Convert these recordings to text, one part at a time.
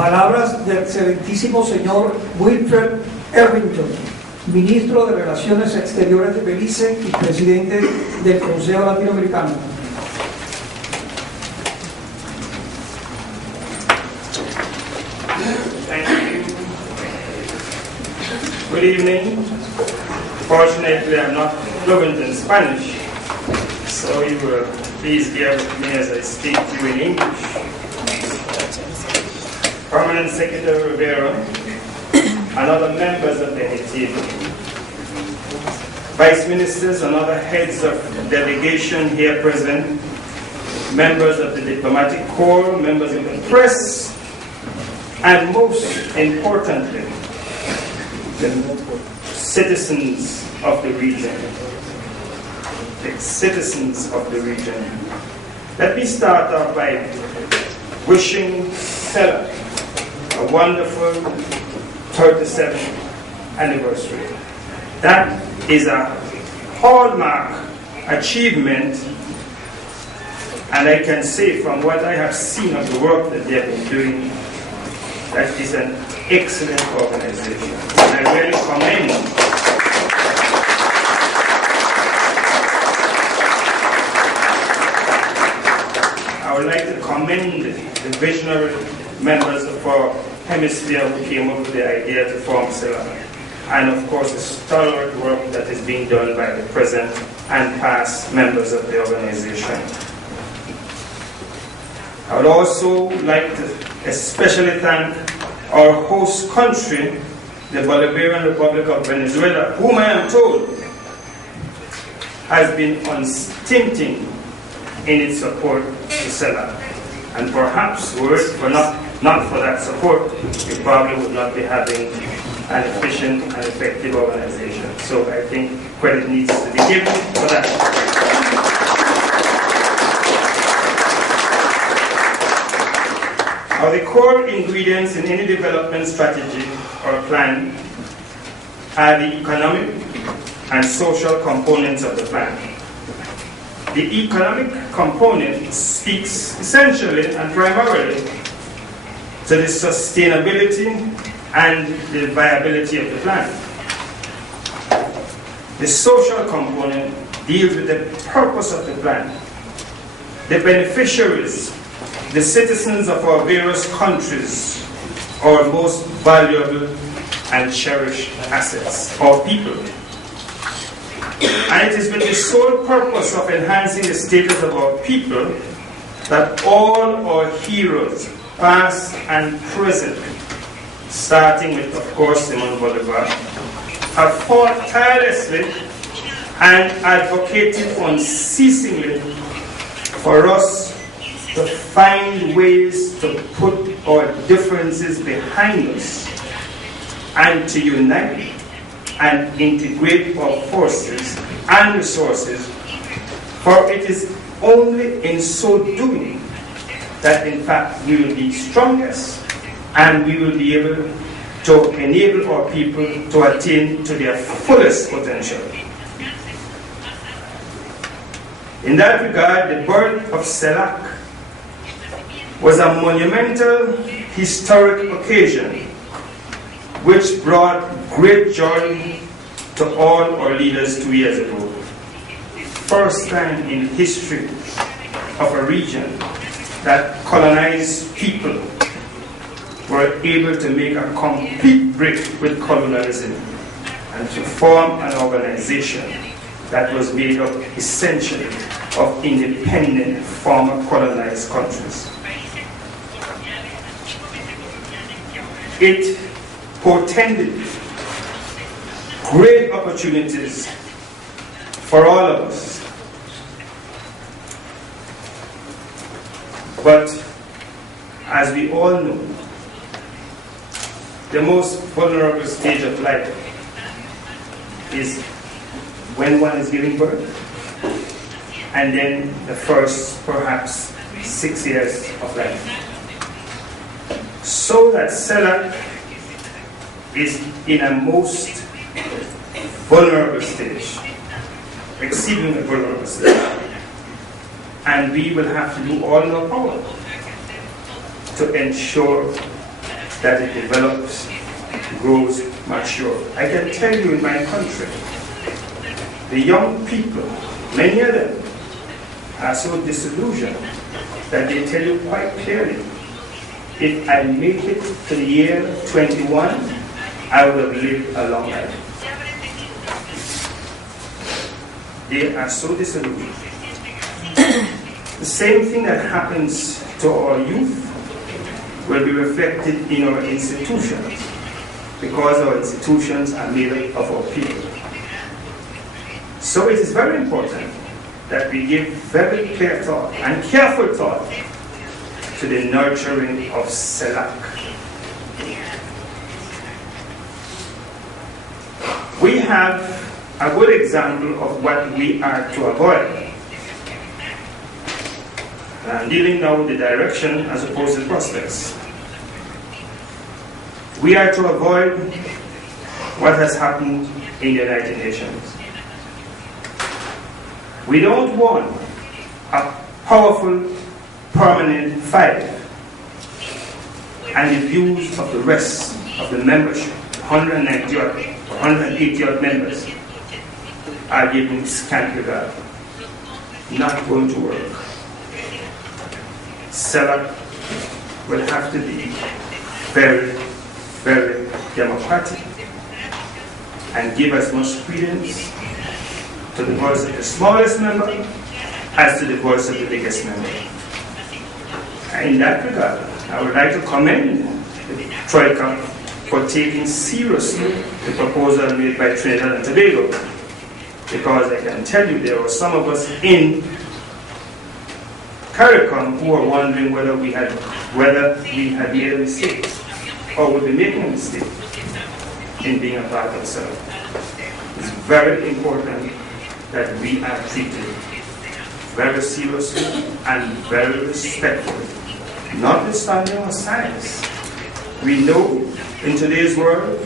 Palabras del Excelentísimo Señor Wilfred Elrington, Ministro de Relaciones Exteriores de Belice y Presidente del Consejo Latinoamericano. Thank you. Good evening. Fortunately, I'm not fluent in Spanish, so you will please bear with me as I speak to you in English. Permanent Secretary Rivera and other members of the table, Vice Ministers and other heads of delegation here present, members of the diplomatic corps, members of the press, and most importantly, the citizens of the region. The citizens of the region. Let me start off by wishing SELA a wonderful 37th anniversary. That is a hallmark achievement, and I can say from what I have seen of the work that they have been doing, that is an excellent organization. And I really commend I would like to commend the visionary members of our hemisphere who came up with the idea to form SELA, and of course the stalwart work that is being done by the present and past members of the organization. I would also like to especially thank our host country, the Bolivarian Republic of Venezuela, whom I am told has been unstinting in its support to SELA. And perhaps were it for not for that support, we probably would not be having an efficient and effective organization. So I think credit needs to be given for that. Now, the core ingredients in any development strategy or plan are the economic and social components of the plan. The economic component speaks essentially and primarily to the sustainability and the viability of the plan. The social component deals with the purpose of the plan, the beneficiaries, the citizens of our various countries, our most valuable and cherished assets, our people. And it is with the sole purpose of enhancing the status of our people that all our heroes, past and present, starting with, of course, Simon Bolivar, have fought tirelessly and advocated unceasingly for us to find ways to put our differences behind us and to unite and integrate our forces and resources, for it is only in so doing that in fact we will be strongest and we will be able to enable our people to attain to their fullest potential. In that regard, the birth of CELAC was a monumental historic occasion which brought great joy to all our leaders 2 years ago. First time in history of a region that colonized people were able to make a complete break with colonialism and to form an organization that was made up essentially of independent former colonized countries. It portended great opportunities for all of us. But as we all know, the most vulnerable stage of life is when one is giving birth, and then the first, perhaps, 6 years of life. So that CELAC is in a most vulnerable stage, exceedingly vulnerable stage. And we will have to do all in our power to ensure that it develops, grows, matures. I can tell you in my country, the young people, many of them, are so disillusioned that they tell you quite clearly, if I make it to the year 21, I would have lived a long life. They are so disillusioned. The same thing that happens to our youth will be reflected in our institutions, because our institutions are made up of our people. So it is very important that we give very clear thought and careful thought to the nurturing of CELAC. We have a good example of what we are to avoid. I'm dealing now with the direction as opposed to prospects. We are to avoid what has happened in the United Nations. We don't want a powerful, permanent fight and the views of the rest of the membership, 190 or 180 odd members, are given scant regard. Not going to work. CELAC will have to be very, very democratic and give as much credence to the voice of the smallest member as to the voice of the biggest member. And in that regard, I would like to commend the Troika for taking seriously the proposal made by Trinidad and Tobago, because I can tell you there were some of us in CARICOM who were wondering whether we had made a mistake or would be making a mistake in being a part of CELAC. It's very important that we are treated very seriously and very respectfully, notwithstanding our size. We know in today's world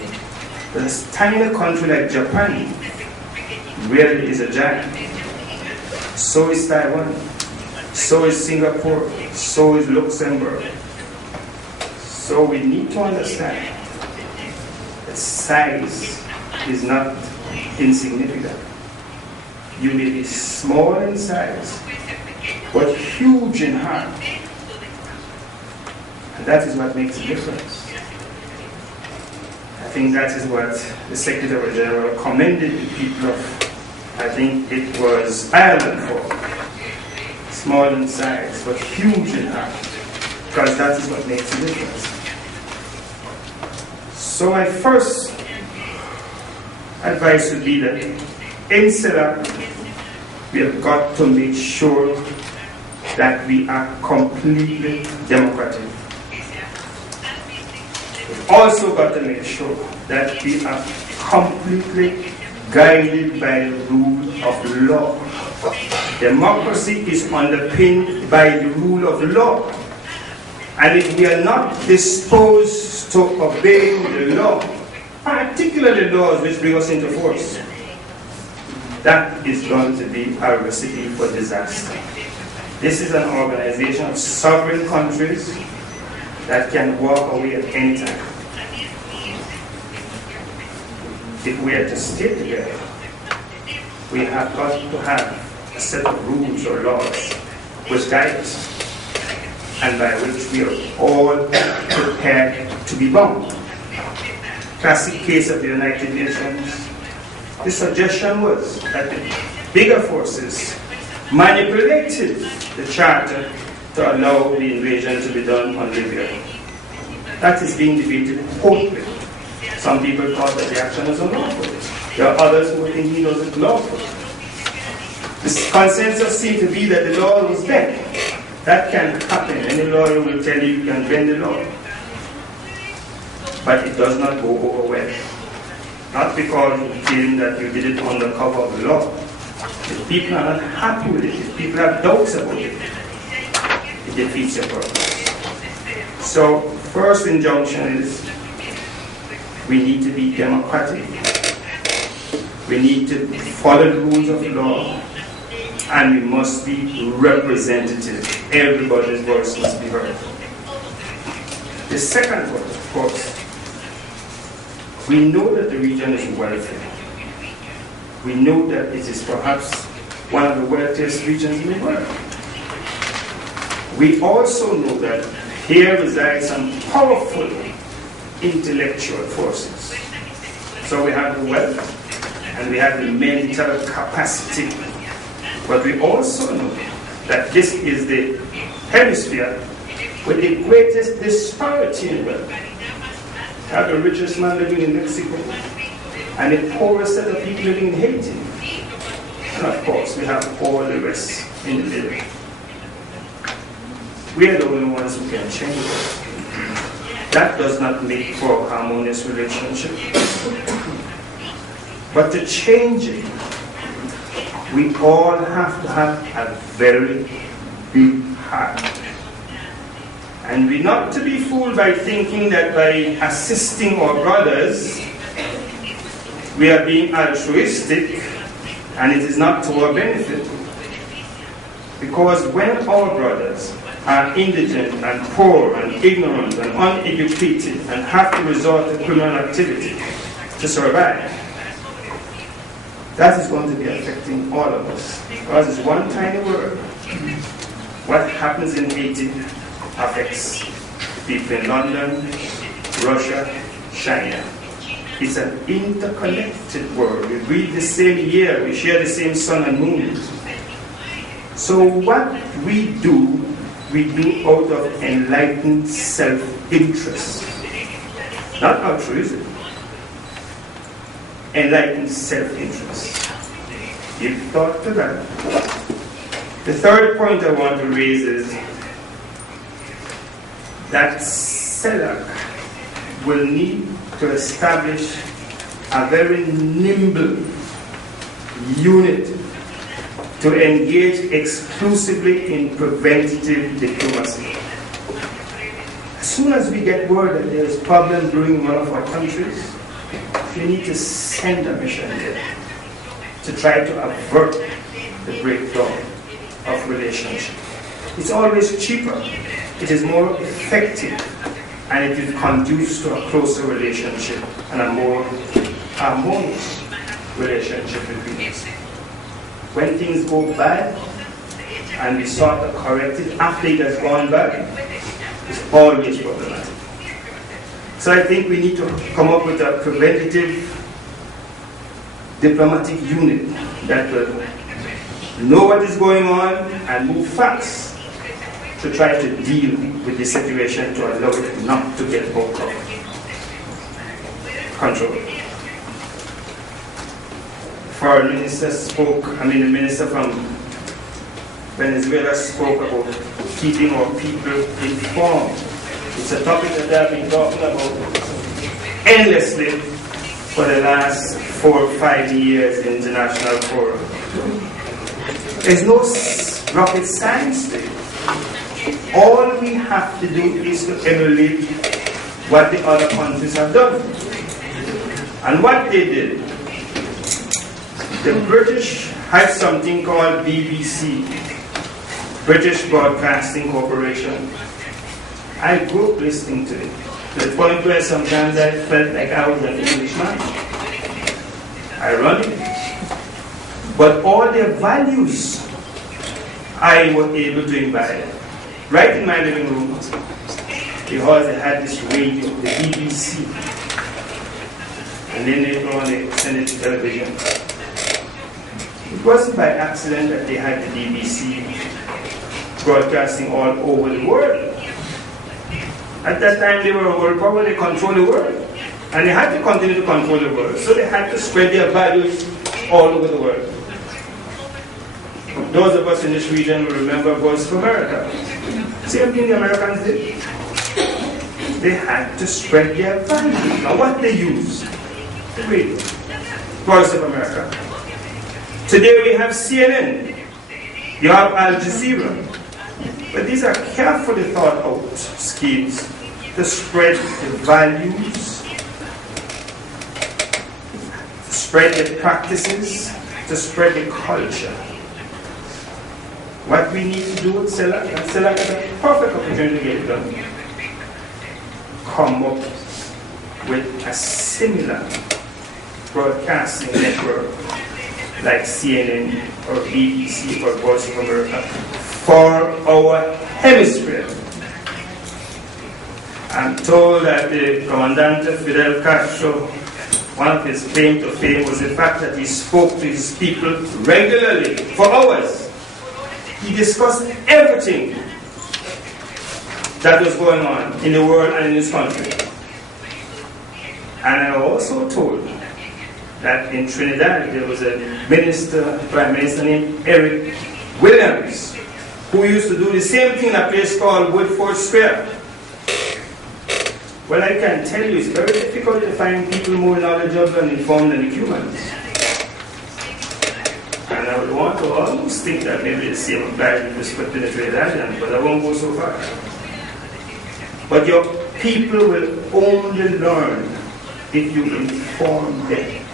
that a tiny country like Japan really is a giant. So is Taiwan. So is Singapore, so is Luxembourg. So we need to understand that size is not insignificant. You may be small in size, but huge in heart. And that is what makes a difference. I think that is what the Secretary General commended the people of, I think it was Ireland for. Small in size, but huge in heart, because that is what makes a difference. So my first advice would be that in CELAC, we have got to make sure that we are completely democratic. We've also got to make sure that we are completely guided by the rule of law. Democracy is underpinned by the rule of law. And if we are not disposed to obey the law, particularly laws which bring us into force, that is going to be a recipe for disaster. This is an organization of sovereign countries that can walk away at any time. If we are to stay together, we have got to have a set of rules or laws which guide us and by which we are all prepared to be bound. Classic case of the United Nations, the suggestion was that the bigger forces manipulated the charter to allow the invasion to be done on Libya. That is being debated hotly. Some people thought that the action was unlawful. There are others who think it wasn't lawful. The consensus seemed to be that the law was dead. That can happen. Any lawyer will tell you you can bend the law. But it does not go over well. Not because you claim that you did it under cover of the law. If people are not happy with it, if people have doubts about it, it defeats your purpose. So, first injunction is we need to be democratic. We need to follow the rules of the law. And we must be representative. Everybody's voice must be heard. The second one course. We know that the region is wealthy. We know that it is perhaps one of the wealthiest regions in the world. We also know that here reside some powerful intellectual forces. So we have the wealth and we have the mental capacity. But we also know that this is the hemisphere with the greatest disparity in wealth. You have the richest man living in Mexico and the poorest set of people living in Haiti. And of course, we have all the rest in the middle. We are the only ones who can change it. That does not make for a harmonious relationship. But to change it, we all have to have a very big heart. And we're not to be fooled by thinking that by assisting our brothers, we are being altruistic and it is not to our benefit. Because when our brothers are indigent and poor and ignorant and uneducated and have to resort to criminal activity to survive, that is going to be affecting all of us. Because it's one tiny world. What happens in Haiti affects people in London, Russia, China. It's an interconnected world. We breathe the same air, we share the same sun and moon. So what we do out of enlightened self-interest. Not altruism. Enlightened self-interest. Give thought to that. The third point I want to raise is that CELAC will need to establish a very nimble unit to engage exclusively in preventative diplomacy. As soon as we get word that there is a problem brewing in one of our countries, we need to send a mission there to try to avert the breakdown of relationship. It's always cheaper, it is more effective, and it will conduce to a closer relationship and a more harmonious relationship between us. When things go bad and we sort of correct it after it has gone bad, it's always problematic. So I think we need to come up with a preventative diplomatic unit that will know what is going on and move fast to try to deal with the situation to allow it not to get out of control. Foreign minister the minister from Venezuela spoke about keeping our people informed. It's a topic that I've been talking about endlessly for the last 4 or 5 years in international fora. There's no rocket science there. All we have to do is to emulate what the other countries have done. And what they did, the British had something called BBC, British Broadcasting Corporation. I grew up listening to it, to the point where sometimes I felt like I was an Englishman. Ironic. But all their values I was able to imbibe right in my living room because they had this radio, the BBC. And then later on they sent it to television. It wasn't by accident that they had the BBC broadcasting all over the world. At that time they were a world power, they controlled the world. And they had to continue to control the world. So they had to spread their values all over the world. Those of us in this region will remember Voice of America. Same thing the Americans did. They had to spread their values. Now what they used? The radio. Voice of America. Today we have CNN. You have Al Jazeera. But these are carefully thought out schemes to spread the values, to spread the practices, to spread the culture. What we need to do with CELAC, and CELAC is a perfect opportunity to get it done. Come up a similar broadcasting network like CNN or BBC or Voice of America for our hemisphere. I'm told that the Comandante Fidel Castro, one of his claim to fame was the fact that he spoke to his people regularly for hours. He discussed everything that was going on in the world and in his country. And I also told that in Trinidad there was a prime minister named Eric Williams, who used to do the same thing in a place called Woodford Square. Well, I can tell you, it's very difficult to find people more knowledgeable and informed than the Cubans. And I would want to almost think that maybe the same applies with respect to the Trinidadians, but I won't go so far. But your people will only learn if you inform them.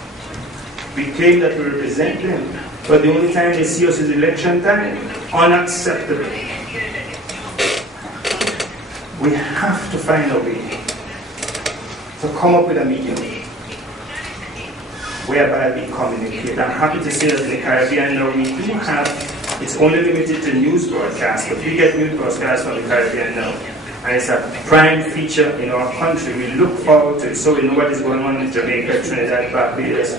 We claim that we represent them, but the only time they see us is election time. Unacceptable. We have to find a way to come up with a medium whereby we communicate. I'm happy to say that in the Caribbean now we do have, it's only limited to news broadcasts, but we get news broadcasts from the Caribbean now. And it's a prime feature in our country. We look forward to it, so we know what is going on in Jamaica, Trinidad, Barbados.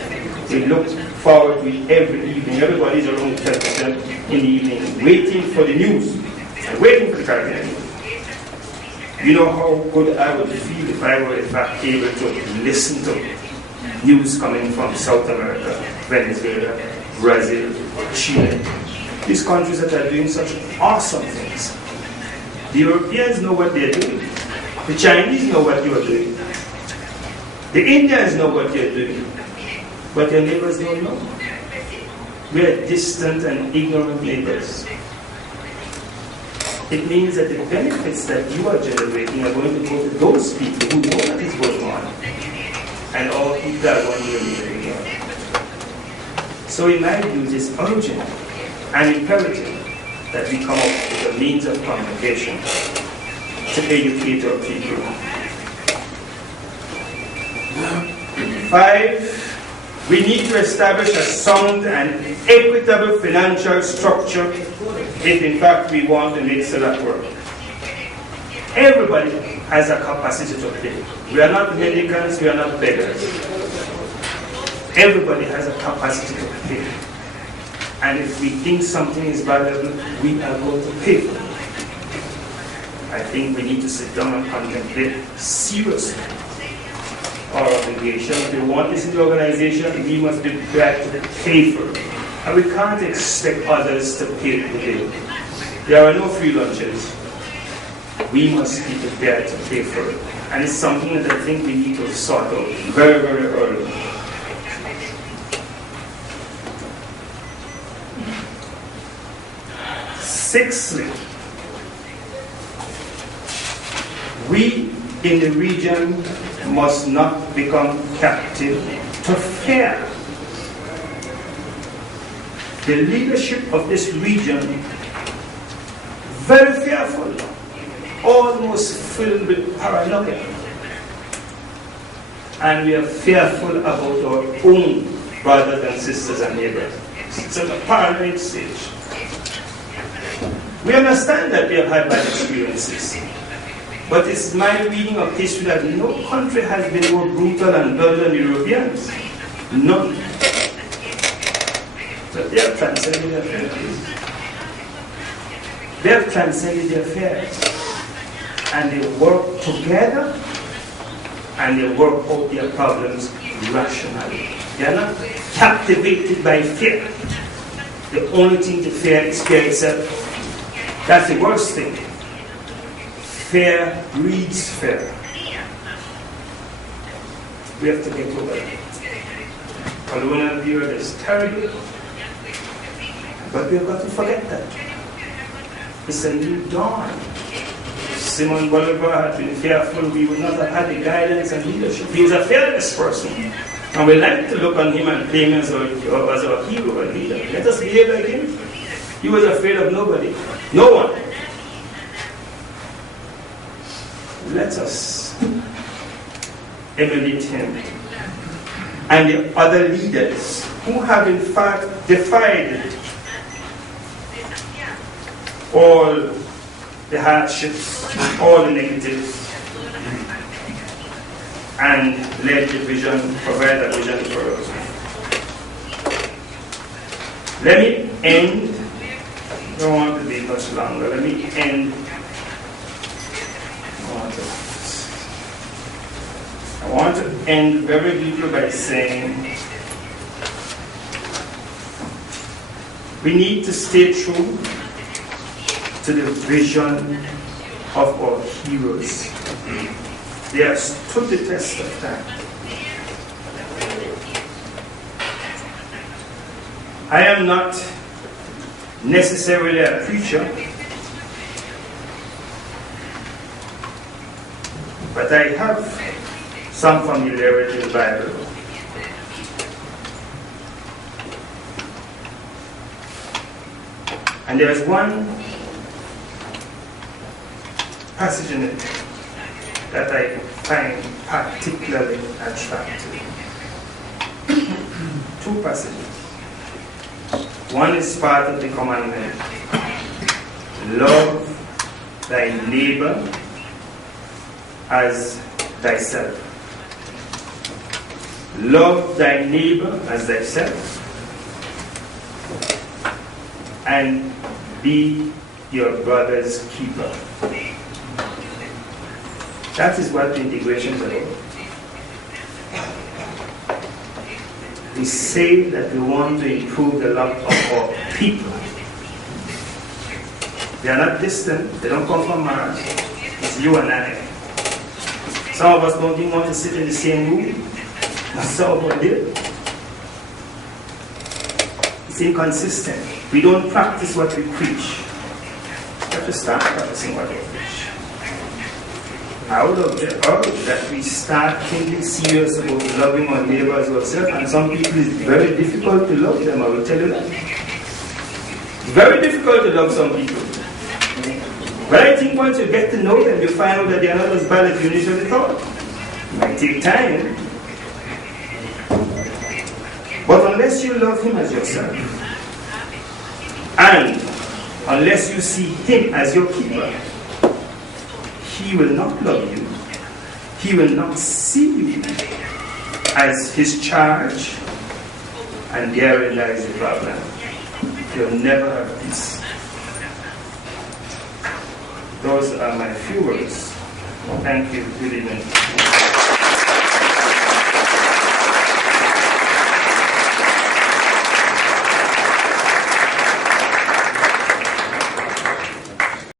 We look forward to it every evening. Everybody's around the television in the evening, waiting for the news, and waiting for the Caribbean news. You know how good I would feel if I were in fact able to listen to news coming from South America, Venezuela, Brazil, Chile. These countries that are doing such awesome things. The Europeans know what they're doing. The Chinese know what you're doing. The Indians know what you're doing. But your neighbors don't know. We are distant and ignorant neighbors. It means that the benefits that you are generating are going to go to those people who know what is going on. And all people are going to live on. So in my view, it is urgent and imperative that we come up with a means of communication to educate our people. 5, we need to establish a sound and equitable financial structure if in fact we want to make SELA work. Everybody has a capacity to pay. We are not mendicants, we are not beggars. Everybody has a capacity to pay. And if we think something is valuable, we are going to pay for it. I think we need to sit down and contemplate seriously our obligation. If we want this in the organization, we must be prepared to pay for it. And we can't expect others to pay the bill. There are no free lunches. We must be prepared to pay for it. And it's something that I think we need to sort out very, very early. Sixthly, we in the region must not become captive to fear. The leadership of this region, very fearful, almost filled with paranoia. And we are fearful about our own brothers and sisters and neighbors. It's at a paranoid stage. We understand that we have had bad experiences, but it's my reading of history that no country has been more brutal and dull than the Europeans. None. But they have transcended their affairs. They have transcended their affairs. And they work together and they work out their problems rationally. They are not captivated by fear. The only thing to fear is fear itself. That's the worst thing. Fear breeds fear. We have to get over it. Colonial period is terrible, but we have got to forget that. It's a new dawn. Simon Bolivar had been fearful, we would not have had the guidance and leadership. He was a fearless person. And we like to look on him and claim him as our hero and leader. Let us behave like him. He was afraid of nobody. No one. Let us emulate him. And the other leaders who have in fact defied all the hardships, all the negatives, and led the vision, provide a vision for us. Let me end, I don't want to be much longer, let me end. I want to end very briefly by saying we need to stay true to the vision of our heroes. They have stood the test of time. I am not necessarily a preacher, but I have some familiarity with the Bible. And there is one passage in it that I find particularly attractive. Two passages. One is part of the commandment. Love thy neighbor as thyself. Love thy neighbor as thyself, and be your brother's keeper. That is what integration is about. We say that we want to improve the love of our people. They are not distant, they don't come from Mars. It's you and I. Some of us don't even want to sit in the same room. Some of us did. It's inconsistent. We don't practice what we preach. We have to start practicing what we preach. I would urge that we start thinking serious about loving our neighbors ourselves, and some people it's very difficult to love them, I will tell you that. Very difficult to love some people. But I think once you get to know them, you find out that they are not as bad as you initially thought. It might take time. But unless you love him as yourself, and unless you see him as your keeper, he will not love you. He will not see you as his charge, and therein lies the problem. You'll never have peace. Those are my few words. Thank you. Good evening.